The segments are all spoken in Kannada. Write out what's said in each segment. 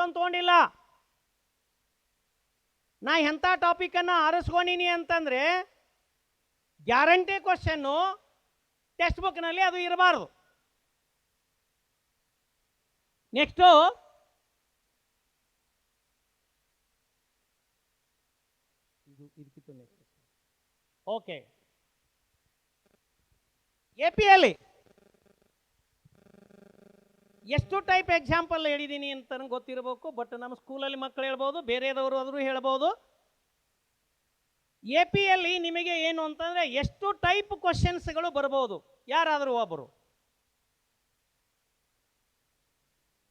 ಮತ್ತೊಂದು ತೊಗೊಂಡಿಲ್ಲ. ನಾ ಎಂಥ ಟಾಪಿಕನ್ನು ಆರಿಸ್ಕೊಂಡೀನಿ ಅಂತಂದರೆ ಗ್ಯಾರಂಟಿ ಕ್ವಶನ್ನು ಟೆಕ್ಸ್ಟ್ ಬುಕ್ನಲ್ಲಿ ಅದು ಇರಬಾರ್ದು. ನೆಕ್ಸ್ಟು ಓಕೆ, APಯಲ್ಲಿ ಎಷ್ಟು ಟೈಪ್ ಎಕ್ಸಾಂಪಲ್ ಹೇಳಿದ್ದೀನಿ ಅಂತ ನನಗೆ ಗೊತ್ತಿರಬೇಕು. ಬಟ್ ನಮ್ಮ ಸ್ಕೂಲಲ್ಲಿ ಮಕ್ಕಳು ಹೇಳ್ಬೋದು, ಬೇರೆದವರು ಆದರೂ ಹೇಳ್ಬೋದು. APಯಲ್ಲಿ ನಿಮಗೆ ಏನು ಅಂತಂದರೆ ಎಷ್ಟು ಟೈಪ್ ಕ್ವಶನ್ಸ್ಗಳು ಬರ್ಬೋದು. ಯಾರಾದರೂ ಒಬ್ಬರು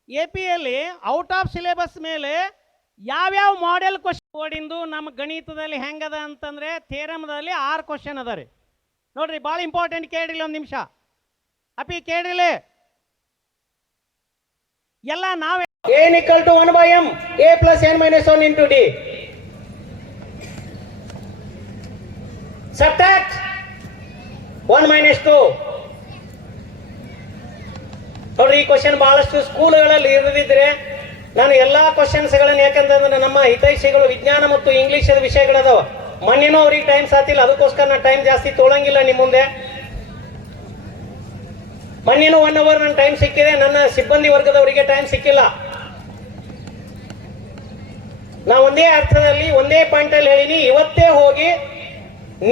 APಯಲ್ಲಿ ಔಟ್ ಆಫ್ ಸಿಲೆಬಸ್ ಮೇಲೆ ಯಾವ್ಯಾವ ಮಾಡೆಲ್ ಕ್ವಶನ್ ಓಡಿಂದು ನಮ್ಮ ಗಣಿತದಲ್ಲಿ ಹೆಂಗದ ಅಂತಂದರೆ ಥಿಯರಮ್ದಲ್ಲಿ 6 ಕ್ವಶನ್ ಅದ ರೀ. ನೋಡ್ರಿ, ಭಾಳ ಇಂಪಾರ್ಟೆಂಟ್, ಕೇಳಿಲ್ಲ ಒಂದು ನಿಮಿಷ ಅಪ್ಪಿ, ಕೇಳಿಲ್ಲ. ಎಲ್ಲ ನಾವೇ n = 1/m a + n - 1 × d. Subtract 1 - 2. ನೋಡ್ರಿ, ಈ ಕ್ವಶನ್ ಬಹಳಷ್ಟು ಸ್ಕೂಲ್ಗಳಲ್ಲಿ ಇರದಿದ್ರೆ ನಾನು ಎಲ್ಲಾ ಕ್ವಶನ್ಸ್ಗಳನ್ನು, ಯಾಕಂತಂದ್ರೆ ನಮ್ಮ ಹಿತೈಷಿಗಳು ವಿಜ್ಞಾನ ಮತ್ತು ಇಂಗ್ಲಿಷ್ ವಿಷಯಗಳದಾವ. ಮೊನ್ನೆನೂ ಅವ್ರಿಗೆ ಟೈಮ್ ಸಾತಿಲ್ಲ, ಅದಕ್ಕೋಸ್ಕರ ನಾನು ಟೈಮ್ ಜಾಸ್ತಿ ತೊಳಂಗಿಲ್ಲ ನಿಮ್ಮ ಮುಂದೆ. ಮೊನ್ನೆನೂ 1 hour ನನ್ನ ಟೈಮ್ ಸಿಕ್ಕಿದೆ, ನನ್ನ ಸಿಬ್ಬಂದಿ ವರ್ಗದವರಿಗೆ ಟೈಮ್ ಸಿಕ್ಕಿಲ್ಲ. ನಾ ಒಂದೇ ಅರ್ಥದಲ್ಲಿ ಒಂದೇ ಪಾಯಿಂಟಲ್ಲಿ ಹೇಳಿನಿ. ಇವತ್ತೇ ಹೋಗಿ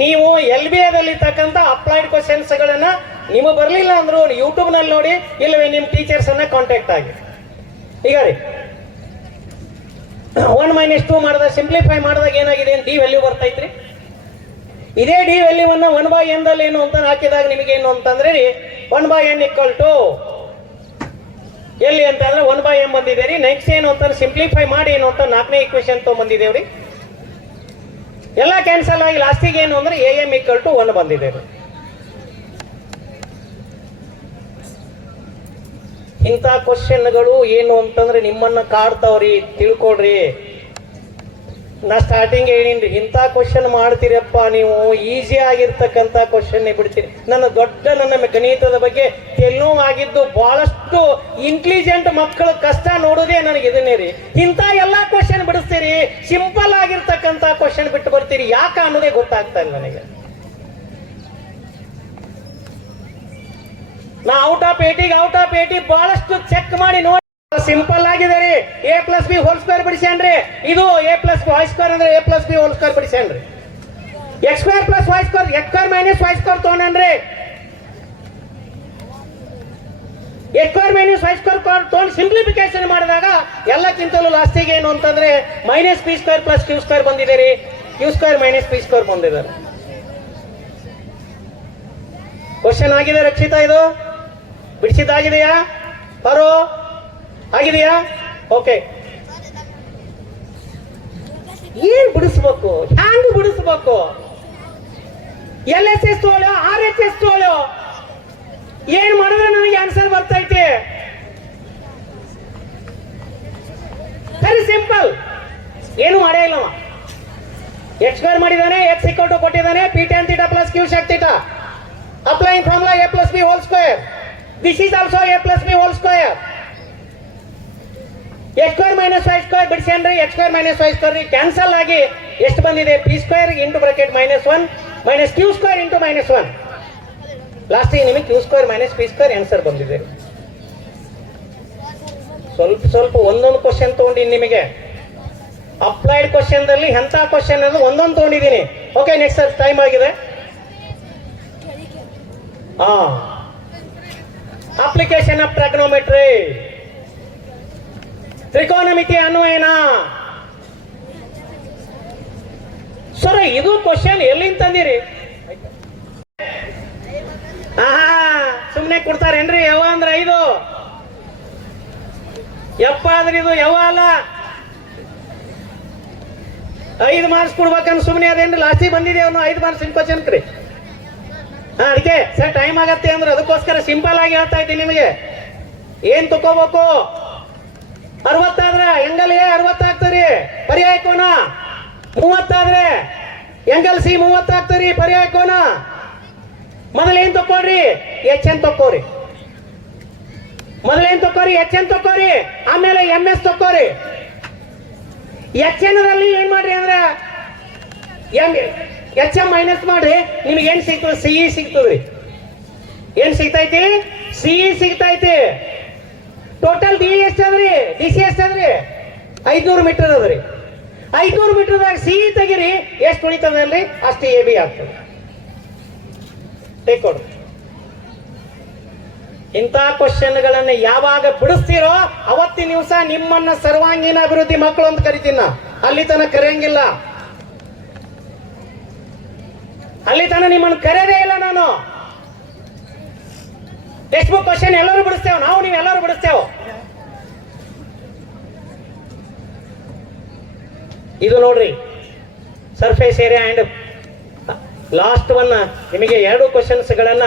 ನೀವು LBAದಲ್ಲಿ ಇರ್ತಕ್ಕಂಥ ಅಪ್ಲೈಡ್ ಕ್ವಶನ್ಸ್ಗಳನ್ನ ನಿಮಗೆ ಬರಲಿಲ್ಲ ಅಂದ್ರು ಯೂಟ್ಯೂಬ್ನಲ್ಲಿ ನೋಡಿ, ಇಲ್ಲವೇ ನಿಮ್ಮ ಟೀಚರ್ಸ್ ಅನ್ನ ಕಾಂಟ್ಯಾಕ್ಟ್ ಆಗಿ. ಈಗ ರೀ 1 - 2 ಮಾಡಿದಾಗ, ಸಿಂಪ್ಲಿಫೈ ಮಾಡಿದಾಗ ಏನಾಗಿದೆ, D ವ್ಯಾಲ್ಯೂ ಬರ್ತೈತ್ರಿ. ಇದೇ D ವ್ಯಾಲ್ಯೂವನ್ನು 1/n ದಲ್ಲಿ ಏನು ಅಂತ ಹಾಕಿದಾಗ ನಿಮಗೆ ಏನು ಅಂತಂದ್ರೆ 1/n = ಎಲ್ಲಿ ಅಂತಂದ್ರೆ 1/m ಬಂದಿದೆ ರೀ. ನೆಕ್ಸ್ಟ್ ಏನು ಅಂತ ಸಿಂಪ್ಲಿಫೈ ಮಾಡಿ ಏನು ಅಂತ 4ನೇ ಈಕ್ವೇಶನ್ ತೊಗೊಂಬಂದಿದ್ದೇವ್ರಿ. ಎಲ್ಲ ಕ್ಯಾನ್ಸಲ್ ಆಗಿ ಲಾಸ್ಟಿಗೆ ಏನು ಅಂದ್ರೆ AM = 1 ಬಂದಿದೆ. ಇಂಥ ಕ್ವಶನ್ಗಳು ಏನು ಅಂತಂದ್ರೆ ನಿಮ್ಮನ್ನ ಕಾಡ್ತಾವ್ರಿ, ತಿಳ್ಕೊಡ್ರಿ. ನಾ ಸ್ಟಾರ್ಟಿಂಗ್ ಹೇಳಿನ್ರಿ, ಇಂಥ ಕ್ವಶನ್ ಮಾಡ್ತೀರಪ್ಪ ನೀವು, ಈಸಿ ಆಗಿರ್ತಕ್ಕಂಥ ಕ್ವಶನ್ ಬಿಡ್ತೀರಿ. ನನ್ನ ಗಣಿತದ ಬಗ್ಗೆ ತೆಲ್ಲೋವ್ ಆಗಿದ್ದು, ಬಹಳಷ್ಟು ಇಂಟೆಲಿಜೆಂಟ್ ಮಕ್ಕಳ ಕಷ್ಟ ನೋಡೋದೇ ನನಗೆ ಇದನ್ನೇ ರೀ. ಇಂಥ ಎಲ್ಲಾ ಕ್ವಶನ್ ಬಿಡಿಸ್ತೀರಿ, ಸಿಂಪಲ್ ಆಗಿರ್ತಕ್ಕಂಥ ಕ್ವಶನ್ ಬಿಟ್ಟು ಬರ್ತೀರಿ. ಯಾಕೆ ಅನ್ನೋದೇ ಗೊತ್ತಾಗ್ತಾ ಇಲ್ಲ ನನಗೆ. ನಾ ಔಟ್ ಆಫ್ 80 ಬಹಳಷ್ಟು ಚೆಕ್ ಮಾಡಿ ನೋಡಿ, ಸಿಂಪಲ್ ಆಗಿದೆ ರೀ. a + b ಹೋಲ್² ಬಿಡಿಸ್ಯಾನ್ರಿ. ಇದು a + y² ಅಂದ್ರೆ a + b ಹೋಲ್² ಬಿಡಿಸ್ಯಾನ್ರಿ. x² + y² x² - y² ತೊಗೊಂಡ್ರಿ. x² - y² ತೊಗೊಂಡು ಸಿಂಪ್ಲಿಫಿಕೇಶನ್ ಮಾಡಿದಾಗ ಎಲ್ಲಕ್ಕಿಂತಲೂ ಲಾಸ್ಟಿಗೆ ಏನು ಅಂತಂದ್ರೆ -p² + q² ಬಂದಿದೆ ರೀ. q² - p² ಬಂದಿದ್ದಾರೆ. ಕ್ವಶನ್ ಆಗಿದೆ ರಕ್ಷಿತಾ, ಇದು ಬಿಡಿಸಿದ್ದಾಗಿದೆಯಾ? ಬರೋ ಆಗಿದೆಯಾ? ಓಕೆ, ಏನ್ ಬಿಡಿಸ್ಬೇಕು, ಹ್ಯಾಂಗ ಬಿಡಿಸ್ಬೇಕು? LHS ತೋಳೋ RHS ತೋಳೋ, ಏನ್ ಮಾಡಿದ್ರೆ ನನಗೆ ಆನ್ಸರ್ ಬರ್ತೈತೆ? ವೆರಿ ಸಿಂಪಲ್, ಏನು ಮಾಡೇ ಇಲ್ಲವ. x² ಮಾಡಿದಾನೆ, x = ಕೊಟ್ಟಿದ್ದಾನೆ, p tan θ + q sec θ. Applying formula a + b whole square. This is also a + b whole square. x² - y² ಬಿಡಿಸ್ಯಾನ್ರಿ. x² - y² cancel ಆಗಿ ಎಷ್ಟು ಬಂದಿದೆ? p² × -1 - q² × -1. ಲಾಸ್ಟಿಗೆ ನಿಮಗೆ q² - p² ಆನ್ಸರ್ ಬಂದಿದೆ. ಸ್ವಲ್ಪ ಒಂದೊಂದು ಕ್ವಶನ್ ತಗೊಂಡಿನಿ ನಿಮಗೆ. ಅಪ್ಲೈಡ್ ಕ್ವಶನ್ ದಲ್ಲಿ ಎಂತ ಕ್ವಶನ್ ಅದು ಒಂದೊಂದು ತಗೊಂಡಿದ್ದೀನಿ. ಓಕೆ, ನೆಕ್ಸ್ಟ್ ಟೈಮ್ ಆಗಿದೆ. ಅಪ್ಲಿಕೇಶನ್ ಆಫ್ ಟ್ರಿಗೊನೋಮೆಟ್ರಿ, ತ್ರಿಕೋನಮಿತಿ ಅನ್ವಯನ. ಸರ್, ಇದು ಕ್ವಶನ್ ಎಲ್ಲಿಂದ ತಂದಿರಿ? ಸುಮ್ಮನೆ ಕೊಡ್ತಾರೇನ್ರಿ? ಯಾವ ಅಂದ್ರೆ 5 ಯಪ್ಪ ಆದ್ರೆ ಇದು ಯಾವ ಅಲ್ಲ. 5 ಮಾರ್ಕ್ಸ್ ಕೊಡ್ಬೇಕಂದ್ರೆ ಸುಮ್ಮನೆ ಅದೇನ್ರಿ? ಲಾಸ್ಟಿಗೆ ಬಂದಿದೆ ಅವನು 5 ಮಾರ್ಕ್ಸ್ ಕ್ವಶನ್ ಕ್ರಿ. ಅದಕ್ಕೆ ಸರ್ ಟೈಮ್ ಆಗತ್ತೆ ಅಂದ್ರೆ ಅದಕ್ಕೋಸ್ಕರ ಸಿಂಪಲ್ ಆಗಿ ಹೇಳ್ತಾ ಇದ್ದೀನಿ ನಿಮಗೆ. ಏನ್ ತಗೋಬೇಕು? 60 ಆದ್ರೆ ಎಂಗಲ್ A 60 ಆಗ್ತರಿ, ಪರ್ಯಾಯ ಕೋನ. 30 ಆದ್ರೆ ಎಂಗಲ್ C 30 ಆಗ್ತರಿ, ಪರ್ಯಾಯ ಕೋನ. ಮೊದಲು ಏನ್ ತಕೊಳ್ರಿ? HN ತಕೋರಿ. ಮೊದಲೇನ್ ತಕೋರಿ ಎಚ್ ಎನ್ ತಕೋರಿ, ಆಮೇಲೆ ಎಂ ಎಸ್ ತಕೋರಿ. ಎಚ್ ಎನ್ ರಲ್ಲಿ ಏನ್ ಮಾಡ್ರಿ ಅಂದ್ರ ಎಚ್ ಎಂ ಮೈನಸ್ ಮಾಡ್ರಿ, ನಿಮ್ಗೆ ಏನ್ ಸಿಗ್ತದೆ? ಸಿಇ ಸಿಗ್ತದ್ರಿ. ಏನ್ ಸಿಗ್ತೈತಿ? ಸಿಇ ಸಿಗ್ತೈತಿ. ಟೋಟಲ್ ಡಿ ಎಷ್ಟದ್ರಿ? ಡಿ ಸಿ ಎಷ್ಟದ್ರಿ? 500 ಮೀಟರ್ ಅದ್ರಿ. 500 ಮೀಟರ್ದಾಗ ಸಿಇ ತೆಗಿರಿ, ಎಷ್ಟು ಉಳಿತದಲ್ರಿ ಅಷ್ಟು ಎ ಬಿ ಆಗ್ತದೆ. ಟೇಕ್ ಇಂಥ ಕ್ವಶನ್ಗಳನ್ನ ಯಾವಾಗ ಬಿಡಿಸ್ತೀರೋ ಅವತ್ತಿನ ದಿವಸ ನಿಮ್ಮನ್ನ ಸರ್ವಾಂಗೀಣ ಅಭಿವೃದ್ಧಿ ಮಕ್ಕಳು ಅಂತ ಕರಿತೀನ. ಅಲ್ಲಿ ತನಕ ಕರೆಯಂಗಿಲ್ಲ, ಅಲ್ಲಿ ತನಕ ನಿಮ್ಮನ್ನು ಕರೆಯದೇ ಇಲ್ಲ ನಾನು. ಟೆಕ್ಸ್ಟ್ ಬುಕ್ ಕ್ವಶನ್ ಎಲ್ಲರೂ ಬಿಡಿಸ್ತೇವೆ ನಾವು, ನೀವು ಎಲ್ಲರೂ ಬಿಡಿಸ್ತೇವೆ. ಇದು ನೋಡ್ರಿ surface area and last one. ನಿಮಗೆ 2 ಕ್ವಶನ್ಸ್ಗಳನ್ನ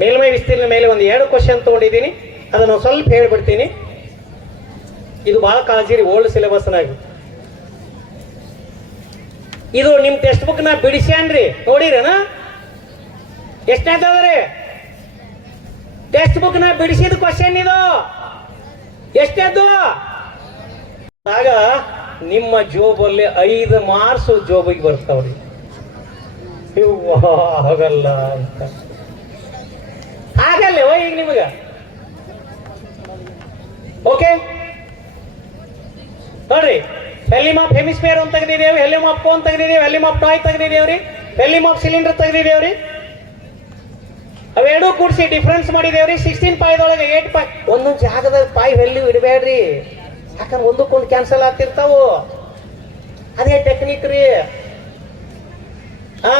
ಮೇಲ್ಮೈ ವಿಸ್ತೀರ್ಣ ಮೇಲೆ ಒಂದು 2 ಕ್ವಶನ್ ತಗೊಂಡಿದ್ದೀನಿ, ಅದನ್ನು ಸ್ವಲ್ಪ ಹೇಳ್ಬಿಡ್ತೀನಿ. ಇದು ಬಹಳ ಕಾಳಜಿ ರೀ, ಓಲ್ಡ್ ಸಿಲೆಬಸ್ನಾಗ. ಇದು ನಿಮ್ ಟೆಕ್ಸ್ಟ್ ಬುಕ್ ನ ಬಿಡಿಸ್ಯಾನ್ರಿ, ನೋಡಿರನ? ಎಷ್ಟನೇದದ್ರಿ ಟೆಕ್ಸ್ಟ್ ಬುಕ್ ನ ಬಿಡಿಸಿದ ಕ್ವಶನ್ ಇದು? ಎಷ್ಟೇದ್ದು? ಆಗ ನಿಮ್ಮ ಜೋಬಲ್ಲಿ 5 ಮಾರ್ಕ್ಸ್ ಜೋಬಿಗೆ ಬರ್ತಾವ್ರಿ. ಇವು ಆಗಲ್ಲ ಅಂತ ಆಗಲ್ಲ ಈಗ ನಿಮಗ. ಓಕೆ ನೋಡ್ರಿ, ಹೆಲಿಮ್ ಆಫ್ ಹೆಮಿಸ್ಫಿಯರ್ ಅಂತ ತೆಗೆದಿದ್ದೇವೆ, ಹೆಲಿಮ್ ಆಫ್ ಕೋನ್ ತೆಗೆದಿದ್ದೇವೆ, ಹೆಲಿಮ್ ಆಫ್ ಟಾಯ್ ತೆಗೆದಿದ್ದೇವ್ರಿ, ಹೆಲಿಮ್ ಆಫ್ ಸಿಲಿಂಡರ್ ತೆಗೆದಿದ್ದೇವ್ರಿ. ಅವೆರಡೂ ಕೂಡಿಸಿ ಡಿಫ್ರೆನ್ಸ್ ಮಾಡಿದೇವ್ರಿ. 16 ಪಾಯದೊಳಗೆ 8 ಪಾಯ್, ಒಂದೊಂದು ಜಾಗದಾಗ ಪಾಯ್ ವ್ಯಾಲ್ಯೂ ಇಡಬೇಡ್ರಿ, ಯಾಕಂದ್ರೆ ಒಂದಕ್ಕೊಂದು ಕ್ಯಾನ್ಸಲ್ ಆಗ್ತಿರ್ತಾವು. ಅದೇ ಟೆಕ್ನಿಕ್ ರೀ. ಹಾ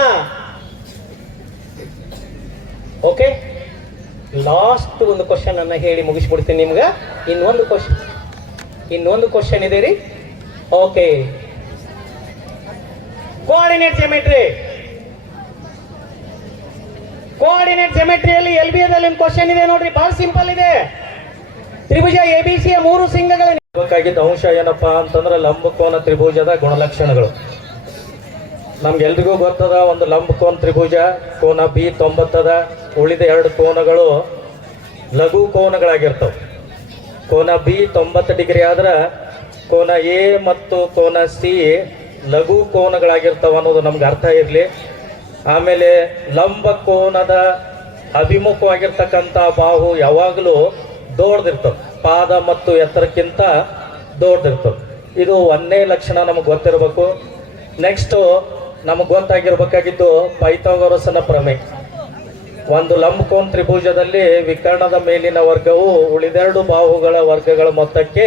ಓಕೆ, ಲಾಸ್ಟ್ ಒಂದು ಕ್ವಶನ್ ಅನ್ನ ಹೇಳಿ ಮುಗಿಸ್ಬಿಡ್ತೀನಿ ನಿಮ್ಗೆ. ಇನ್ನೊಂದು ಕ್ವಶನ್ ಇದೆ ರೀ. Okay, coordinate geometry. ಕೋಆರ್ಡಿನೇಟ್ ಜಿಯೋಮೆಟ್ರಿಯಲ್ಲಿ LBAದಲ್ಲಿ ಒಂದು ಕ್ವಶನ್ ಇದೆ ನೋಡ್ರಿ, ಬಹಳ ಸಿಂಪಲ್ ಇದೆ. ತ್ರಿಭುಜ ABCಯ 3 ಸಿಂಗಗಳ ಬೇಕಾಗಿದ್ದ ಅಂಶ ಏನಪ್ಪಾ ಅಂತಂದ್ರೆ ಲಂಬಕೋನ ತ್ರಿಭುಜದ ಗುಣಲಕ್ಷಣಗಳು. ನಮ್ಗೆಲ್ರಿಗೂ ಗೊತ್ತದ, ಒಂದು ಲಂಬಕೋನ ತ್ರಿಭುಜ ಕೋನ B 90 ಅದ, ಉಳಿದ 2 ಕೋನಗಳು ಲಘು ಕೋನಗಳಾಗಿರ್ತವೆ. ಕೋನ B 90 ಡಿಗ್ರಿ ಆದ್ರ ಕೋನ A ಮತ್ತು ಕೋನ C ಲಘು ಕೋನಗಳಾಗಿರ್ತಾವ ಅನ್ನೋದು ನಮ್ಗೆ ಅರ್ಥ ಇರಲಿ. ಆಮೇಲೆ ಲಂಬ ಕೋನದ ಅಭಿಮುಖವಾಗಿರ್ತಕ್ಕಂಥ ಬಾಹು ಯಾವಾಗಲೂ ದೊಡ್ಡದಿರ್ತದೆ, ಪಾದ ಮತ್ತು ಎತ್ತರಕ್ಕಿಂತ ದೊಡ್ಡದಿರ್ತದೆ. ಇದು ಒಂದೇ ಲಕ್ಷಣ ನಮಗೆ ಗೊತ್ತಿರಬೇಕು. ನೆಕ್ಸ್ಟು ನಮಗೆ ಗೊತ್ತಾಗಿರ್ಬೇಕಾಗಿದ್ದು ಪೈಥಾಗೊರಸನ ಪ್ರಮೇಯ. ಒಂದು ಲಂಬಕೋನ ತ್ರಿಭುಜದಲ್ಲಿ ವಿಕರ್ಣದ ಮೇಲಿನ ವರ್ಗವು ಉಳಿದೆರಡು ಬಾಹುಗಳ ವರ್ಗಗಳ ಮೊತ್ತಕ್ಕೆ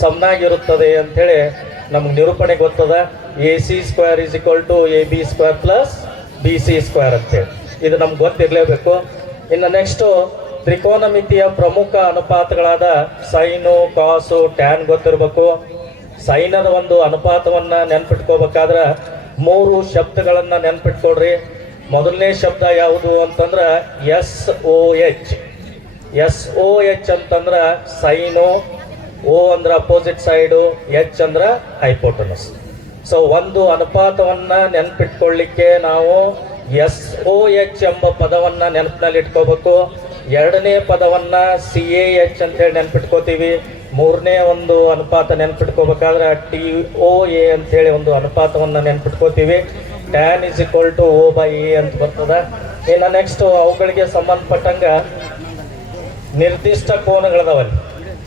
ಸಮನಾಗಿರುತ್ತದೆ ಅಂಥೇಳಿ ನಮ್ಗೆ ನಿರೂಪಣೆ ಗೊತ್ತದ. AC² = AB² + BC² ಅಂತೇಳಿ ಇದು ನಮ್ಗೆ ಗೊತ್ತಿರಲೇಬೇಕು. ಇನ್ನು ನೆಕ್ಸ್ಟು ತ್ರಿಕೋನಮಿತಿಯ ಪ್ರಮುಖ ಅನುಪಾತಗಳಾದ ಸೈನು, ಕಾಸು, ಟ್ಯಾನ್ ಗೊತ್ತಿರಬೇಕು. ಸೈನದ ಒಂದು ಅನುಪಾತವನ್ನ ನೆನ್ಪಿಟ್ಕೋಬೇಕಾದ್ರೆ 3 ಶಬ್ದಗಳನ್ನ ನೆನ್ಪಿಟ್ಕೊಳ್ರಿ. ಮೊದಲನೇ ಶಬ್ದ ಯಾವುದು ಅಂತಂದ್ರೆ SOH. SOH ಅಂತಂದ್ರ ಸೈನು, O ಅಂದ್ರ ಅಪೋಸಿಟ್ ಸೈಡು, H ಅಂದ್ರ ಹೈಪೋಟನಸ್. ಸೊ ಒಂದು ಅನುಪಾತವನ್ನ ನೆನ್ಪಿಟ್ಕೊಳ್ಳಿಕ್ಕೆ ನಾವು SOH ಎಂಬ ಪದವನ್ನ ನೆನಪಿನಲ್ಲಿ ಇಟ್ಕೋಬೇಕು. ಎರಡನೇ ಪದವನ್ನ CAH ಅಂತೇಳಿ ನೆನ್ಪಿಟ್ಕೋತೀವಿ. ಮೂರನೇ ಒಂದು ಅನುಪಾತ ನೆನ್ಪಿಟ್ಕೋಬೇಕಾದ್ರೆ TOA ಅಂತೇಳಿ ಒಂದು ಅನುಪಾತವನ್ನ ನೆನ್ಪಿಟ್ಕೋತೀವಿ. tan = O/A ಅಂತ ಬರ್ತದ. ಇನ್ನು ನೆಕ್ಸ್ಟ್ ಅವುಗಳಿಗೆ ಸಂಬಂಧಪಟ್ಟಂಗ ನಿರ್ದಿಷ್ಟ ಕೋನಗಳದವಲ್ಲಿ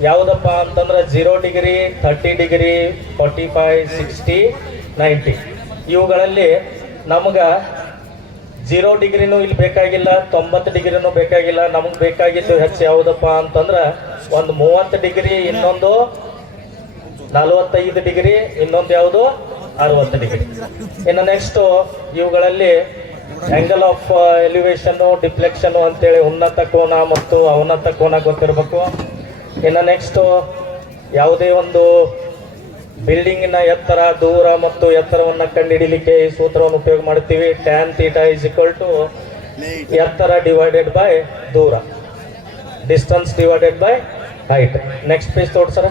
ಯಾವುದಪ್ಪ ಅಂತಂದ್ರೆ 0 ಡಿಗ್ರಿ, 30 ಡಿಗ್ರಿ, 45, 60, 90. ಇವುಗಳಲ್ಲಿ ನಮಗ 0 ಡಿಗ್ರಿನೂ ಇಲ್ಲಿ ಬೇಕಾಗಿಲ್ಲ, 90 ಡಿಗ್ರಿನೂ ಬೇಕಾಗಿಲ್ಲ. ನಮಗೆ ಬೇಕಾಗಿದ್ದು ಹೆಚ್ಚು ಯಾವುದಪ್ಪ ಅಂತಂದ್ರೆ ಒಂದು 30 ಡಿಗ್ರಿ, ಇನ್ನೊಂದು 45 ಡಿಗ್ರಿ, ಇನ್ನೊಂದು ಯಾವುದು 60 ಡಿಗ್ರಿ. ಇನ್ನು ನೆಕ್ಸ್ಟ್ ಇವುಗಳಲ್ಲಿ ಆಂಗಲ್ ಆಫ್ ಎಲಿವೇಶನ್, ಡಿಫ್ಲೆಕ್ಷನ್ ಅಂತೇಳಿ ಉನ್ನತ ಕೋನ ಮತ್ತು ಅವನತ ಕೋನ ಗೊತ್ತಿರಬೇಕು. ಇನ್ನು ನೆಕ್ಸ್ಟ್ ಯಾವುದೇ ಒಂದು ಬಿಲ್ಡಿಂಗಿನ ಎತ್ತರ, ದೂರ ಮತ್ತು ಎತ್ತರವನ್ನು ಕಂಡುಹಿಡಿಯಲಿಕ್ಕೆ ಈ ಸೂತ್ರವನ್ನು ಉಪಯೋಗ ಮಾಡ್ತೀವಿ. tan θ = ಎತ್ತರ ಡಿವೈಡೆಡ್ ಬೈ ದೂರ, distance divided by height. Next page ತೋಡ್ ಸರ.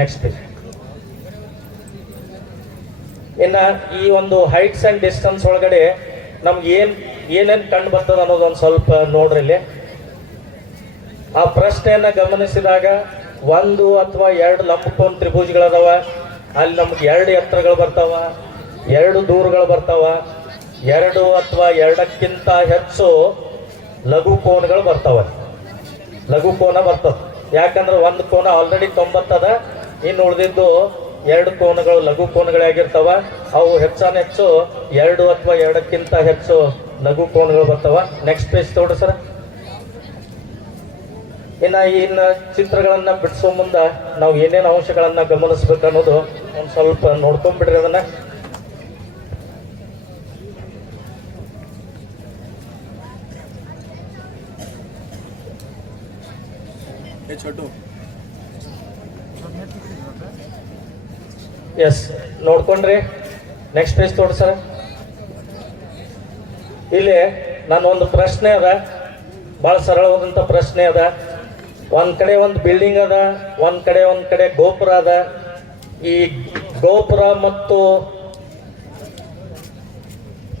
Next page. ಇನ್ನು ಈ ಒಂದು ಹೈಟ್ಸ್ ಅಂಡ್ ಡಿಸ್ಟನ್ಸ್ ಒಳಗಡೆ ನಮ್ಗೆ ಏನು ಏನೇನು ಕಂಡು ಬರ್ತದ ಅನ್ನೋದು ಒಂದು ಸ್ವಲ್ಪ ನೋಡ್ರಿ ಇಲ್ಲಿ. ಆ ಪ್ರಶ್ನೆಯನ್ನ ಗಮನಿಸಿದಾಗ ಒಂದು ಅಥವಾ ಎರಡು ಲಂಬಕೋನ ತ್ರಿಭುಜಗಳದಾವ, ಅಲ್ಲಿ ನಮ್ಗೆ ಎರಡು ಎತ್ತರಗಳು ಬರ್ತಾವ, ಎರಡು ದೂರಗಳು ಬರ್ತಾವ, ಎರಡು ಅಥವಾ ಎರಡಕ್ಕಿಂತ ಹೆಚ್ಚು ಲಘು ಕೋನಗಳು ಬರ್ತಾವ. ಲಘು ಕೋನ ಬರ್ತದ, ಯಾಕಂದ್ರೆ ಒಂದು ಕೋನ ಆಲ್ರೆಡಿ 90 ಅದ, ಇನ್ನು ಉಳಿದಿದ್ದು ಎರಡು ಕೋನಗಳು ಲಘು ಕೋನಗಳಾಗಿರ್ತಾವ. ಅವು ಹೆಚ್ಚು ಎರಡು ಅಥವಾ ಎರಡಕ್ಕಿಂತ ಹೆಚ್ಚು ಲಘು ಕೋನಗಳು ಬರ್ತಾವ. ನೆಕ್ಸ್ಟ್ ಪೇಜ್ ತೋಡ್ರಿ ಸರ್. ಇನ್ನು ಚಿತ್ರಗಳನ್ನ ಬಿಡಿಸೋ ಮುಂದ ನಾವು ಏನೇನು ಅಂಶಗಳನ್ನ ಗಮನಿಸ್ಬೇಕು ಅನ್ನೋದು ಒಂದು ಸ್ವಲ್ಪ ನೋಡ್ಕೊಂಡ್ಬಿಡ್ರಿ ಅದನ್ನ. ಎಸ್, ನೋಡ್ಕೊಂಡ್ರಿ. ನೆಕ್ಸ್ಟ್ ಪೇಜ್ ತೋಡ್ರಿ ಸರ್. ಇಲ್ಲಿ ನಾನು ಒಂದು ಪ್ರಶ್ನೆ ಅದ, ಬಹಳ ಸರಳವಾದಂತ ಪ್ರಶ್ನೆ ಅದ. ಒಂದ್ ಕಡೆ ಒಂದು ಬಿಲ್ಡಿಂಗ್ ಅದ, ಒಂದ್ ಕಡೆ ಗೋಪುರ ಅದ. ಈ ಗೋಪುರ ಮತ್ತು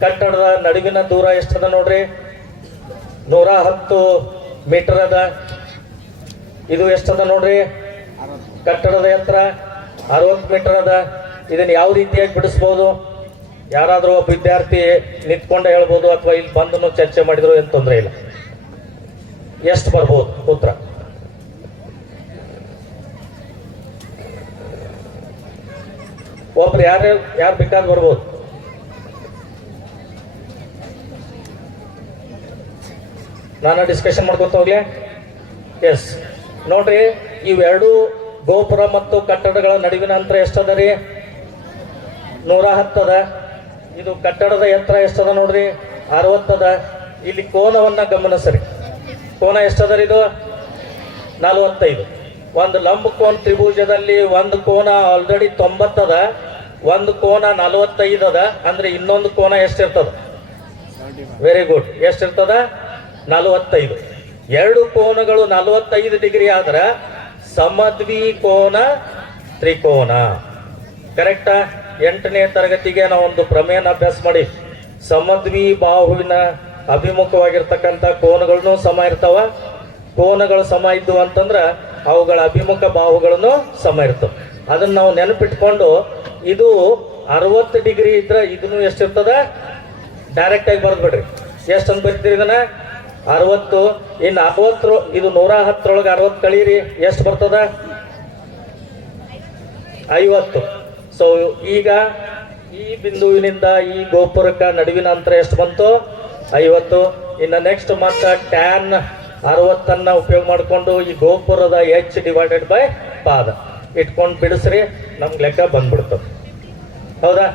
ಕಟ್ಟಡದ ನಡುವಿನ ದೂರ ಎಷ್ಟದ ನೋಡ್ರಿ, 110 ಮೀಟರ್ ಅದ. ಇದು ಎಷ್ಟದ ನೋಡ್ರಿ, ಕಟ್ಟಡದ ಎತ್ತರ 60 ಮೀಟರ್ ಅದ. ಇದನ್ನ ಯಾವ ರೀತಿಯಾಗಿ ಬಿಡಿಸ್ಬೋದು? ಯಾರಾದ್ರೂ ಒಬ್ಬ ವಿದ್ಯಾರ್ಥಿ ನಿಂತ್ಕೊಂಡ ಹೇಳ್ಬೋದು, ಅಥವಾ ಇಲ್ಲಿ ಬಂದು ಚರ್ಚೆ ಮಾಡಿದ್ರು ಏನು ತೊಂದರೆ ಇಲ್ಲ. ಎಷ್ಟು ಬರ್ಬೋದು ಉತ್ತರ? ಒಬ್ರು ಯಾರು ಬೇಕಾದ್ ಬರ್ಬೋದು. ನಾನು ಡಿಸ್ಕಷನ್ ಮಾಡ್ಕೊತ ಹೋಗ್ಲಿ. ಎಸ್, ನೋಡ್ರಿ, ಇವೆರಡು ಗೋಪುರ ಮತ್ತು ಕಟ್ಟಡಗಳ ನಡುವಿನ ಅಂತರ ಎಷ್ಟದ ರೀ? 110 ಅದ. ಇದು ಕಟ್ಟಡದ ಎತ್ತರ ಎಷ್ಟದ ನೋಡ್ರಿ, 60 ಅದ. ಇಲ್ಲಿ ಕೋನವನ್ನ ಗಮನಿಸ್ರಿ. ಕೋನ ಎಷ್ಟದ ರೀ? ಇದು 45. ಒಂದು ಲಂಬ ಕೋನ ತ್ರಿಭುಜದಲ್ಲಿ ಒಂದು ಕೋನ ಆಲ್ರೆಡಿ 90 ಅದ, ಒಂದು ಕೋನ 45 ಅದ. ಅಂದ್ರೆ ಇನ್ನೊಂದು ಕೋನ ಎಷ್ಟಿರ್ತದ? ವೆರಿ ಗುಡ್, ಎಷ್ಟಿರ್ತದ? 45. ಎರಡು ಕೋನಗಳು 45 ಡಿಗ್ರಿ ಆದ್ರ ಸಮದ್ವಿ ಕೋನ ತ್ರಿಕೋನ. ಕರೆಕ್ಟಾ? 8ನೇ ತರಗತಿಗೆ ನಾವು ಒಂದು ಪ್ರಮೇಯನ ಅಭ್ಯಾಸ ಮಾಡಿ, ಸಮದ್ವಿ ಬಾಹುವಿನ ಅಭಿಮುಖವಾಗಿರ್ತಕ್ಕಂಥ ಕೋನಗಳನ್ನು ಸಮ ಇರ್ತಾವ. ಕೋನಗಳು ಸಮ ಇದ್ದು ಅಂತಂದ್ರ ಅವುಗಳ ಅಭಿಮುಖ ಬಾಹುಗಳನ್ನು ಸಮ ಇರ್ತವೆ. ಅದನ್ನ ನಾವು ನೆನಪಿಟ್ಕೊಂಡು, ಇದು 60 ಡಿಗ್ರಿ ಇದ್ರ ಇದನ್ನು ಎಷ್ಟಿರ್ತದ ಡೈರೆಕ್ಟ್ ಆಗಿ ಬರ್ದ್ಬಿಡ್ರಿ. ಎಷ್ಟು ಅಂತ ಬರ್ತೀರಿ ಇದನ್ನ? 60. ಇನ್ನು 60, ಇದು 110 60 ಕಳೀರಿ, ಎಷ್ಟು ಬರ್ತದ? 50. ಸೊ ಈಗ ಈ ಬಿಂದುವಿನಿಂದ ಈ ಗೋಪುರಕ್ಕ ನಡುವಿನ ಅಂತರ ಎಷ್ಟು ಬಂತು? 50. ಇನ್ನು ನೆಕ್ಸ್ಟ್ ಮತ್ತೆ ಟ್ಯಾನ್ 60 ಉಪಯೋಗ ಮಾಡಿಕೊಂಡು ಈ ಗೋಪುರದ H ಡಿವೈಡೆಡ್ ಬೈ ಪಾದ ಇಟ್ಕೊಂಡು ಬಿಡಿಸ್ರಿ, ನಮ್ಗೆ ಲೆಕ್ಕ ಬಂದ್ಬಿಡ್ತದೆ. ಹೌದಾ?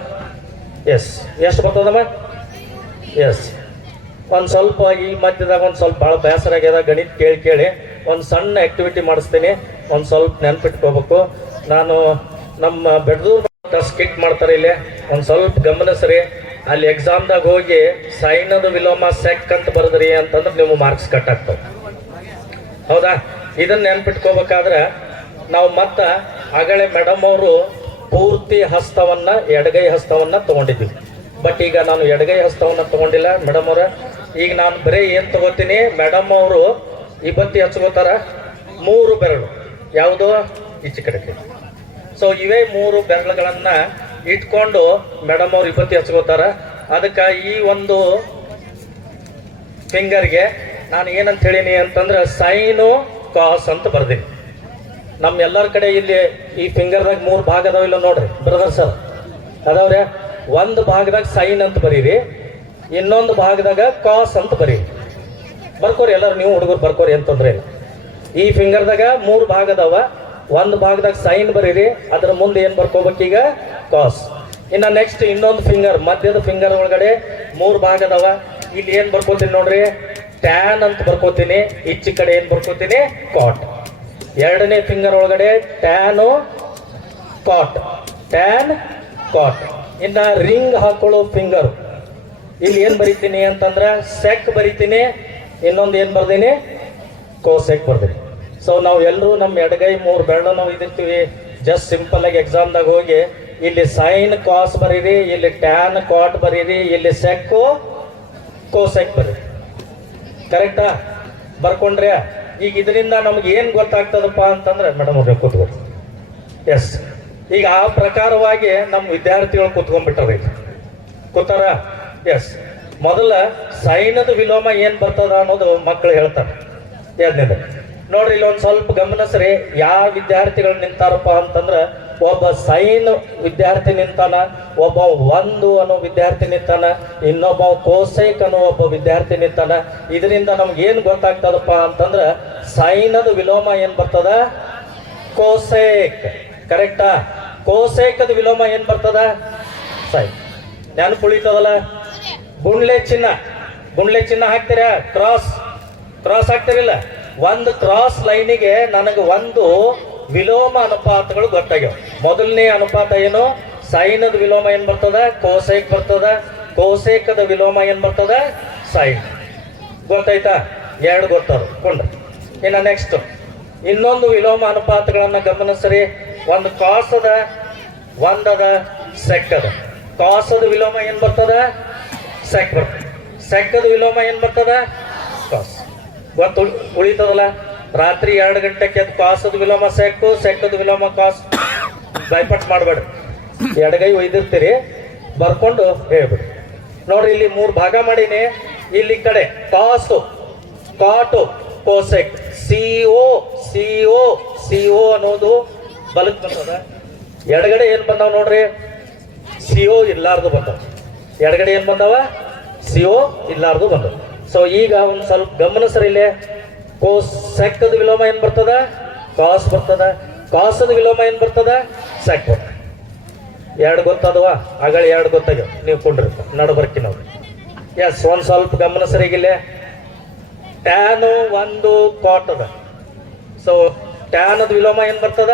ಎಸ್, ಎಷ್ಟು ಬರ್ತದಮ್ಮ? ಎಸ್. ಒಂದು ಸ್ವಲ್ಪ ಈ ಮಧ್ಯದಾಗ ಒಂದು ಸ್ವಲ್ಪ ಭಾಳ ಬೇಸರ ಆಗ್ಯದ, ಗಣಿತ ಕೇಳಿ ಒಂದು ಸಣ್ಣ ಆಕ್ಟಿವಿಟಿ ಮಾಡಿಸ್ತೀನಿ. ಒಂದು ಸ್ವಲ್ಪ ನೆನ್ಪಿಟ್ಕೋಬೇಕು. ನಾನು ನಮ್ಮ ಬೆಡ್ದೂರ್ ಸ್ಕಿಟ್ ಮಾಡ್ತಾರೆ ಇಲ್ಲಿ, ಒಂದು ಸ್ವಲ್ಪ ಗಮನಿಸ್ರಿ. ಅಲ್ಲಿ ಎಕ್ಸಾಮ್ದಾಗ ಹೋಗಿ ಸೈನದ ವಿಲೋಮ ಸೆಕ್ ಅಂತ ಬರದ್ರಿ ಅಂತಂದ್ರೆ ನೀವು ಮಾರ್ಕ್ಸ್ ಕಟ್ ಆಗ್ತಾವೆ. ಹೌದಾ? ಇದನ್ನ ನೆನ್ಪಿಟ್ಕೋಬೇಕಾದ್ರೆ ನಾವು ಮತ್ತ ಆಗಲೇ ಮೇಡಮ್ ಅವರು ಪೂರ್ತಿ ಹಸ್ತವನ್ನ, ಎಡಗೈ ಹಸ್ತವನ್ನ ತಗೊಂಡಿದ್ದೀವಿ. ಬಟ್ ಈಗ ನಾನು ಎಡಗೈ ಹಸ್ತವನ್ನ ತಗೊಂಡಿಲ್ಲ ಮೇಡಮ್ ಅವ್ರ. ಈಗ ನಾನು ಬರೀ ಏನ್ ತಗೋತೀನಿ, ಮೇಡಮ್ ಅವರು ಇಬತ್ತಿ ಹಚ್ಕೋತಾರ 3 ಬೆರಳು. ಯಾವುದು? ಈಚೆ ಕಡೆಗೆ. ಸೊ ಇವೇ 3 ಬೆರಳುಗಳನ್ನ ಇಟ್ಕೊಂಡು ಮೇಡಮ್ ಅವ್ರು ಇಬತ್ತಿ ಹಚ್ಕೋತಾರ. ಅದಕ್ಕೆ ಈ ಒಂದು ಫಿಂಗರ್ಗೆ ನಾನು ಏನಂತ ಹೇಳಿನಿ ಅಂತಂದ್ರೆ ಸೈನು ಕಾಸ್ ಅಂತ ಬರ್ದೀನಿ. ನಮ್ಮೆಲ್ಲರ ಕಡೆ ಇಲ್ಲಿ ಈ ಫಿಂಗರ್ದಾಗ 3 ಭಾಗ ಅದಾವಿಲ್ಲ ನೋಡ್ರಿ ಬ್ರದರ್ ಸರ್, ಅದಾವ್ರೆ. ಒಂದು ಭಾಗದಾಗ ಸೈನ್ ಅಂತ ಬರೀರಿ, ಇನ್ನೊಂದು ಭಾಗದಾಗ ಕಾಸ್ ಅಂತ ಬರೀರಿ. ಬರ್ಕೋರಿ ಎಲ್ಲರೂ, ನೀವು ಹುಡುಗರು ಬರ್ಕೋರಿ ಅಂತಂದ್ರೆ ಇಲ್ಲ. ಈ ಫಿಂಗರ್ದಾಗ 3 ಭಾಗ ಅದಾವ. ಒಂದು ಭಾಗದಾಗ ಸೈನ್ ಬರೀರಿ, ಅದ್ರ ಮುಂದೆ ಏನ್ ಬರ್ಕೋಬೇಕೀಗ? ಕಾಸ್. ಇನ್ನ ನೆಕ್ಸ್ಟ್ ಇನ್ನೊಂದು ಫಿಂಗರ್, ಮಧ್ಯದ ಫಿಂಗರ್ ಒಳಗಡೆ 3 ಭಾಗ ಅದಾವ. ಇಲ್ಲಿ ಏನ್ ಬರ್ಕೋತೀನಿ ನೋಡ್ರಿ, ಟ್ಯಾನ್ ಅಂತ ಬರ್ಕೋತೀನಿ. ಈಚೆ ಕಡೆ ಏನ್ ಬರ್ಕೋತೀನಿ? ಕಾಟ್. ಎರಡನೇ ಫಿಂಗರ್ ಒಳಗಡೆ ಟ್ಯಾನು ಕಾಟ್, ಟ್ಯಾನ್ ಕಾಟ್. ಇನ್ನ ರಿಂಗ್ ಹಾಕೊಳ್ಳೋ ಫಿಂಗರ್ ಇಲ್ಲಿ ಏನ್ ಬರಿತೀನಿ ಅಂತಂದ್ರ ಸೆಕ್ ಬರಿತೀನಿ, ಇನ್ನೊಂದು ಏನ್ ಬರ್ದೀನಿ? ಕೋಸೆಕ್ ಬರ್ದೀನಿ. ಸೊ ನಾವು ಎಲ್ಲರೂ ನಮ್ಮ ಎಡಗೈ 3 ಬೆರಳು ನಾವು ಇದಿರ್ತೀವಿ. ಜಸ್ಟ್ ಸಿಂಪಲ್ ಆಗಿ ಎಕ್ಸಾಮ್ದಾಗ ಹೋಗಿ ಇಲ್ಲಿ ಸೈನ್ ಕಾಸ್ ಬರೀರಿ, ಇಲ್ಲಿ ಟ್ಯಾನ್ ಕಾಟ್ ಬರೀರಿ, ಇಲ್ಲಿ ಸೆಕ್ಕು ಕೋಸೆಕ್ ಬರ್ರಿ. ಕರೆಕ್ಟಾ? ಬರ್ಕೊಂಡ್ರೆ ಈಗ ಇದರಿಂದ ನಮ್ಗೆ ಏನು ಗೊತ್ತಾಗ್ತದಪ್ಪ ಅಂತಂದ್ರೆ ಮೇಡಮ್ ಅವ್ರೆ ಕೂತ್ಕೊಳ್ಳಿ. ಎಸ್, ಈಗ ಆ ಪ್ರಕಾರವಾಗಿ ನಮ್ಮ ವಿದ್ಯಾರ್ಥಿಗಳು ಕೂತ್ಕೊಂಡ್ಬಿಟ್ಟಾರ. ಈಗ ಕೂತಾರ? ಎಸ್. ಮೊದಲ ಸೈನದ ವಿಲೋಮ ಏನ್ ಬರ್ತದ ಅನ್ನೋದು ಮಕ್ಕಳು ಹೇಳ್ತಾರೆ. ಯಾವ್ದು ನೋಡ್ರಿ, ಇಲ್ಲಿ ಒಂದ್ ಸ್ವಲ್ಪ ಗಮನಿಸ್ರಿ. ಯಾವ ವಿದ್ಯಾರ್ಥಿಗಳು ನಿಂತಾರಪ್ಪ ಅಂತಂದ್ರ ಒಬ್ಬ ಸೈನ್ ವಿದ್ಯಾರ್ಥಿ ನಿಂತಾನ, ಒಬ್ಬ ಒಂದು ಅನ್ನೋ ವಿದ್ಯಾರ್ಥಿ ನಿಂತಾನ, ಇನ್ನೊಬ್ಬ ಕೋಸೈಕ್ ಅನ್ನೋ ಒಬ್ಬ ವಿದ್ಯಾರ್ಥಿ ನಿಂತಾನ. ಇದರಿಂದ ನಮ್ಗೆ ಏನ್ ಗೊತ್ತಾಗ್ತದಪ್ಪ ಅಂತಂದ್ರ ಸೈನದ ವಿಲೋಮ ಏನ್ ಬರ್ತದ? ಕೋಸೇಕ್. ಕರೆಕ್ಟಾ? ಕೋಸೇಕದ ವಿಲೋಮ ಏನ್ ಬರ್ತದ? ಸೈನ್. ನೆನಪು ಉಳಿತದಲ್ಲ? ಗುಂಡ್ಲೆ ಚಿಹ್ನ, ಗುಂಡ್ಲೆ ಚಿಹ್ನ ಹಾಕ್ತೀರಾ? ಕ್ರಾಸ್ ಹಾಕ್ತಿರಿಲ್ಲ? ಒಂದು ಕ್ರಾಸ್ ಲೈನಿಗೆ ನನಗೆ ಒಂದು ವಿಲೋಮ ಅನುಪಾತಗಳು ಗೊತ್ತಾಗ್ಯಾವ. ಮೊದಲನೇ ಅನುಪಾತ ಏನು? ಸೈನದ ವಿಲೋಮ ಏನ್ ಬರ್ತದ? ಕೋಸೇಕ್ ಬರ್ತದ. ಕೋಸೇಕದ ವಿಲೋಮ ಏನ್ ಬರ್ತದ? ಸೈನ್. ಗೊತ್ತಾಯ್ತಾ? ಎರಡು ಗೊತ್ತದ ಕೊಂಡ್ರಿ. ಇನ್ನು ನೆಕ್ಸ್ಟ್ ಇನ್ನೊಂದು ವಿಲೋಮ ಅನುಪಾತಗಳನ್ನ ಗಮನಿಸ್ರಿ. ಒಂದು ಕಾಸ್ ಅದ, ಒಂದದ, ಸೆಕ್ ಅದ. ಕಾಸದ ವಿಲೋಮ ಏನ್ ಬರ್ತದ? ಸೆಕ್ ಬರ್ತದೆ. ಸೆಕ್ಕದ ವಿಲೋಮ ಏನ್ ಬರ್ತದ? ಕಾಸ್. ಗೊತ್ತು ಉಳಿತದಲ್ಲ? ರಾತ್ರಿ 2 ಗಂಟೆಗೆ ಅದು ಕಾಸದ ವಿಲೋಮ ಸೆಕ್ಕು, ಸೆಕ್ಕದ ವಿಲೋಮ ಕಾಸ್. ಭಯಪಟ್ಟು ಮಾಡಬೇಡ್ರಿ, ಎಡಗೈ ಒಯ್ದಿರ್ತೀರಿ, ಬರ್ಕೊಂಡು ಹೇಳ್ಬಿಡಿ. ನೋಡ್ರಿ, ಇಲ್ಲಿ 3 ಭಾಗ ಮಾಡೀನಿ. ಇಲ್ಲಿ ಕಡೆ ಕಾಸು, ಕಾಟು, ಕೋಸೆಕ್. CO ಅನ್ನೋದು ಬಲಕ್ ಬಂದದ. ಎಡಗಡೆ ಏನ್ ಬಂದಾವ ನೋಡ್ರಿ? CO ಇರ್ಲಾರ್ದು ಬಂದವ. ಎಡಗಡೆ ಏನ್ ಬಂದವ? CO ಇರ್ಲಾರ್ದು ಬಂದವ. ಸೊ ಈಗ ಒಂದ್ ಸ್ವಲ್ಪ ಗಮನಿಸ್ರಿ. ಇಲ್ಲಿ ಸೆಕ್ಕದ ವಿಲೋಮ ಏನ್ ಬರ್ತದ? ಕಾಸ್ ಬರ್ತದ. ಕಾಸದ ವಿಲೋಮ ಏನ್ ಬರ್ತದ? ಸೆಕ್ ಬರ್ತದ. ಎರಡು ಗೊತ್ತದವಾ? ಆಗಳ ಎರಡು ಗೊತ್ತಾಗ್ಯಾವ. ನೀವು ಕೊಂಡ್ರಿ ನಡಬರ್ಕಿ ನಾವು. ಎಸ್, ಒಂದ್ ಸ್ವಲ್ಪ ಗಮನಿಸ್ರಿ. ಈಗಿಲ್ಲೇ ಟ್ಯಾನು ಒಂದು ಕಾಟ್ ಅದ. ಸೊ ಟ್ಯಾನದ ವಿಲೋಮ ಏನ್ ಬರ್ತದ?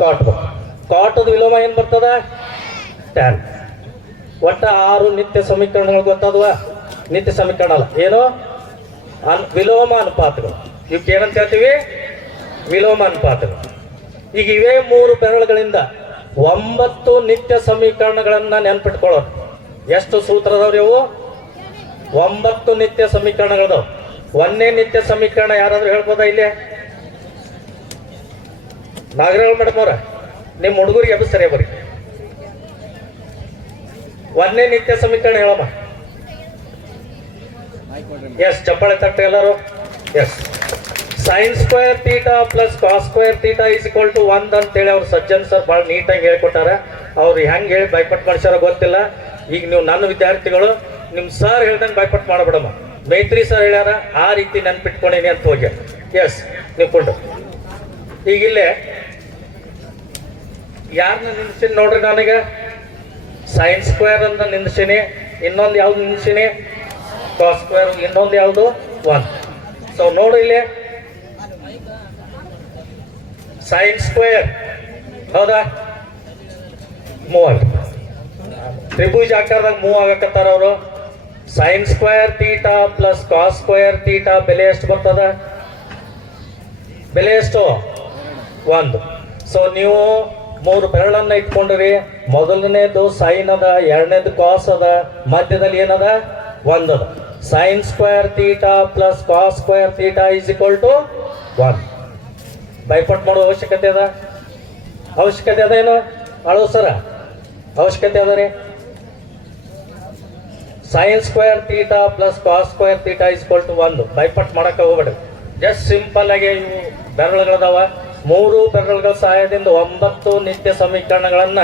ಕಾಟ್ ಬರ್ತದ. ಕಾಟದ ವಿಲೋಮ ಏನ್ ಬರ್ತದ? ಟ್ಯಾನ್. ಒಟ್ಟ 6 ನಿತ್ಯ ಸಮೀಕರಣಗಳು ಗೊತ್ತಾದ್ವಾ? ನಿತ್ಯ ಸಮೀಕರಣ ಅಲ್ಲ, ಏನು? ವಿಲೋಮ ಅನುಪಾತಗಳು. ಇವಕ್ಕೆ ಏನಂತ ಹೇಳ್ತೀವಿ? ವಿಲೋಮ ಅನುಪಾತಗಳು. ಈಗ ಇವೇ 3 ಬೆರಳುಗಳಿಂದ 9 ನಿತ್ಯ ಸಮೀಕರಣಗಳನ್ನ ನೆನ್ಪಿಟ್ಕೊಳ್ಳೋದು. ಎಷ್ಟು ಸೂತ್ರದವ್ರು ಇವು? 9 ನಿತ್ಯ ಸಮೀಕರಣಗಳದವು. 1ನೇ ನಿತ್ಯ ಸಮೀಕರಣ ಯಾರಾದ್ರೂ ಹೇಳ್ಬೋದಾ? ಇಲ್ಲಿ ನಾಗರಾವ್ ಮೇಡಮ್ ಅವ್ರ, ನಿಮ್ಮ ಹುಡುಗರಿಗೆ ಅದು ಸರಿಯ ಬರೀ. 1ನೇ ನಿತ್ಯ ಸಮೀಕರಣ ಹೇಳಮ್ಮ. ಎಸ್, ಚಪ್ಪಾಳೆ ತಟ್ಟ ಎಲ್ಲರೂ. Yes, sine square theta plus cos square theta is equal to 1 ಅಂತೇಳಿ ಅವ್ರು ಸಜ್ಜನ್ ಸರ್ ಭಾಳ ನೀಟಾಗಿ ಹೇಳ್ಕೊಟ್ಟಾರ. ಅವ್ರು ಹೆಂಗೆ ಹೇಳಿ ಬೈಪಟ್ ಮಾಡ್ಸಾರ ಗೊತ್ತಿಲ್ಲ. ಈಗ ನೀವು ನನ್ನ ವಿದ್ಯಾರ್ಥಿಗಳು ನಿಮ್ ಸರ್ ಹೇಳ್ದಂಗೆ ಬೈಪಟ್ ಮಾಡಬೇಡಮ್ಮ. ಮೈತ್ರಿ ಸರ್ ಹೇಳ್ಯಾರ, ಆ ರೀತಿ ನೆನ್ಪಿಟ್ಕೊಂಡೇನಿ ಅಂತ ಹೋಗ್ಯ. ಎಸ್, ನೀವು ಕೊಂಡು ಈಗಿಲ್ಲೇ ಯಾರನ್ನ ನಿಲ್ಸಿನಿ ನೋಡ್ರಿ? ನನಗೆ ಸೈನ್ ಸ್ಕ್ವೇರ್ ಅಂತ ನಿಲ್ಸಿನಿ. ಇನ್ನೊಂದು ಯಾವ್ದು ನಿಲ್ಸಿನಿ? Cos square. ಇನ್ನೊಂದು ಯಾವುದು? 1. ಸೊ ನೋಡ್ರಿ, ಇಲ್ಲಿ ಸೈನ್ ಸ್ಕ್ವೇರ್ ಹೌದಾ? ಮೂವ್ ಆಗ ತ್ರಿಭುಜ ಆಕಾರದಾಗ ಮೂವ್ ಆಗಕತ್ತಾರ ಅವರು. Sine square theta plus cos square theta ಬೆಲೆ ಎಷ್ಟು ಬರ್ತದ? ಬೆಲೆ ಎಷ್ಟು? 1. ಸೊ ನೀವು 3 ಬೆರಳನ್ನ ಇಟ್ಕೊಂಡ್ರಿ. ಮೊದಲನೇದು ಸೈನ್ ಅದ, ಎರಡನೇದು ಕಾಸ್ ಅದ, ಮಧ್ಯದಲ್ಲಿ ಏನದ? 1 ಅದ. Sine square theta plus cos square theta is equal to 1. ಬೈಪಟ್ ಮಾಡೋ ಅವಶ್ಯಕತೆ ಅದ? ಅವಶ್ಯಕತೆ ಅದ ಏನು? ಅಳು ಸರ, ಅವಶ್ಯಕತೆ ಅದ ರೀ. Sine square theta plus cos square theta is equal to 1. ಬೈಪಟ್ ಮಾಡಕ್ ಹೋಗ್ಬೇಡ್ರಿ. ಜಸ್ಟ್ ಸಿಂಪಲ್ ಆಗಿ ಇವು ಬೆರಳುಗಳದಾವ. 3 ಬೆರಳುಗಳ ಸಹಾಯದಿಂದ 9 ನಿತ್ಯ ಸಮೀಕರಣಗಳನ್ನ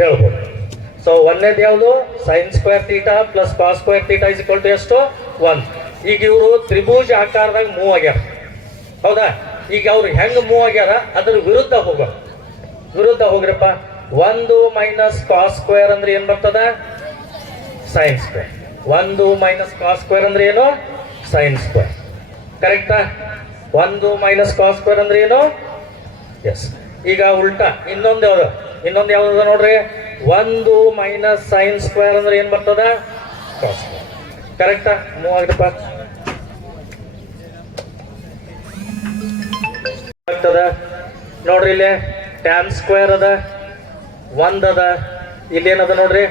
ಹೇಳ್ಬೋದು. ಸೊ 1ನೇದು ಯಾವುದು? Sine square theta plus cos square theta is equal to ಎಷ್ಟು? 1. ಈಗ ಇವರು ತ್ರಿಭುಜ ಆಕಾರದಾಗ ಮೂವ್ ಆಗ್ಯಾರ, ಹೌದಾ? ಈಗ ಅವ್ರು ಹೆಂಗ್ ಮೂವ್ ಆಗ್ಯಾರ ಅದ್ರ ವಿರುದ್ಧ ಹೋಗ್ರಪ್ಪ. 1 ಮೈನಸ್ ಕಾಸ್ ಸ್ಕ್ವೇರ್ ಅಂದ್ರೆ ಏನ್ ಬರ್ತದ? Sine square. 1 minus cos square ಅಂದ್ರೆ ಏನು? Sine square. ಕರೆಕ್ಟಾ? 1 ಮೈನಸ್ ಕಾಸ್ ಸ್ಕ್ವೇರ್ ಅಂದ್ರೆ ಏನು? ಎಸ್. ಈಗ ಉಲ್ಟಾ ಇನ್ನೊಂದು ಯಾವ್ದು ನೋಡ್ರಿ? 1 ಮೈನಸ್ ಸೈನ್ ಸ್ಕ್ವೇರ್ ಅಂದ್ರೆ ಏನ್ ಬರ್ತದ? Cos square. ಕರೆಕ್ಟಾ? ಮೂವ್ ಆಗ್ರಪ್ಪ. ಆಗ್ತದ ನೋಡ್ರಿ. ಇಲ್ಲಿ ಟ್ಯಾನ್ ಸ್ಕ್ವೇರ್ ಅದ, 1 ಅದ. ಇಲ್ಲಿ ಏನದ ನೋಡ್ರಿ?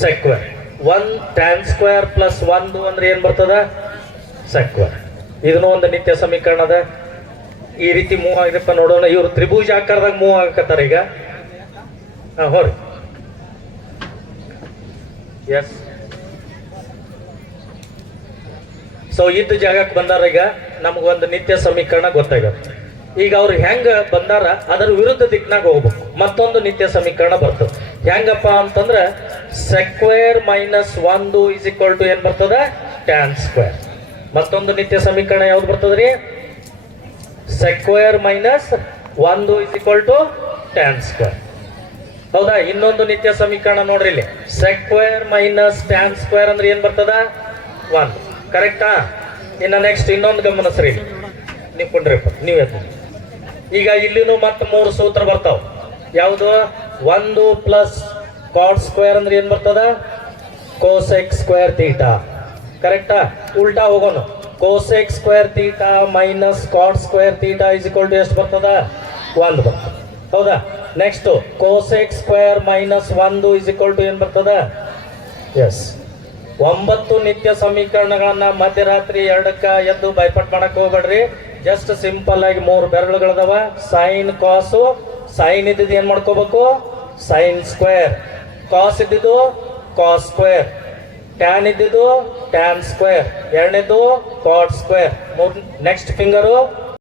ಸೆಕ್ವೇರ್. 1 tan ಸ್ಕ್ವೇರ್ ಪ್ಲಸ್ 1 ಅಂದ್ರೆ ಏನ್ ಬರ್ತದ ಸೆಕ್ವೇರ್. ಇದನ್ನು ಒಂದು ನಿತ್ಯ ಸಮೀಕರಣ ಅದ. ಈ ರೀತಿ ಮೂವ್ ಆಗಿರಪ್ಪ ನೋಡೋಣ. ಇವ್ರು ತ್ರಿಭುಜ ಆಕಾರದಾಗ ಮೂವ್ ಆಗಕತ್ತಾರ ಈಗ. ಹೋರಿ ಎಸ್. ಸೊ ಇದ್ದ ಜಾಗಕ್ಕೆ ಬಂದಾರ. ಈಗ ನಮಗೊಂದು ನಿತ್ಯ ಸಮೀಕರಣ ಗೊತ್ತಾಗತ್ತೆ. ಈಗ ಅವ್ರು ಹೆಂಗ ಬಂದಾರ ಅದರ ವಿರುದ್ಧ ದಿಕ್ನಾಗ ಹೋಗ್ಬೇಕು. ಮತ್ತೊಂದು ನಿತ್ಯ ಸಮೀಕರಣ ಬರ್ತದೆ. ಹೆಂಗಪ್ಪ ಅಂತಂದ್ರ sec square minus 1 is equal to ಏನ್ ಬರ್ತದ ಟ್ಯಾನ್ ಸ್ಕ್ವೇರ್. ಮತ್ತೊಂದು ನಿತ್ಯ ಸಮೀಕರಣ ಯಾವ್ದು ಬರ್ತದ್ರಿ? Sec square minus 1 is equal to tan square. ಹೌದಾ? ಇನ್ನೊಂದು ನಿತ್ಯ ಸಮೀಕರಣ ನೋಡ್ರಿ ಇಲ್ಲಿ. ಸೆಕ್ವೇರ್ ಮೈನಸ್ ಟ್ಯಾನ್ ಸ್ಕ್ವೇರ್ ಅಂದ್ರೆ ಏನ್ ಬರ್ತದ 1. ಕರೆಕ್ಟಾ? ಇನ್ನ ನೆಕ್ಸ್ಟ್ ಇನ್ನೊಂದು ಗಮನಿಸ್ರಿ. ನೀವು ಕೊಂಡ್ರಿಪ್ಪ ನೀವ್ ಈಗ ಇಲ್ಲಿನೂ ಮತ್ತೆ 3 ಸೂತ್ರ ಬರ್ತಾವ. ಯಾವುದು? 1 ಪ್ಲಸ್ ಕಾಟ್ ಸ್ಕ್ವೇರ್ ಅಂದ್ರೆ ಏನ್ ಬರ್ತದ ಕೋಸೆಕ್ ಸ್ಕ್ವೇರ್ ಥೀಟಾ. ಕರೆಕ್ಟಾ? ಉಲ್ಟಾ ಹೋಗೋಣ. Cosec square theta minus cot square theta is equal to ಎಷ್ಟು ಬರ್ತದ 1 ಬರ್ತದ. ಹೌದಾ? Next cosec square minus 1 is equal to ಏನ್ ಬರ್ತದ? ಎಸ್. 9 ನಿತ್ಯ ಸಮೀಕರಣಗಳನ್ನ ಮಧ್ಯರಾತ್ರಿ 2ಕ್ಕ ಎದ್ದು ಬೈಪಟ್ ಮಾಡಕ್ ಹೋಗ್ಬೇಡ್ರಿ. ಜಸ್ಟ್ ಸಿಂಪಲ್ ಆಗಿ 3 ಬೆರಳುಗಳದವ. ಸೈನ್ ಕಾಸು. ಸೈನ್ ಇದ್ದಿದ್ದು ಏನ್ ಮಾಡ್ಕೋಬೇಕು? Sign square. ಕಾಸ್ ಇದ್ದಿದ್ದು ಕಾಸ್ ಸ್ಕ್ವೇರ್. ಟ್ಯಾನ್ ಇದ್ದಿದ್ದು ಟ್ಯಾನ್ ಸ್ಕ್ವೇರ್. ಎರಡನೇದು ಕಾಟ್ ಸ್ಕ್ವೇರ್. Next finger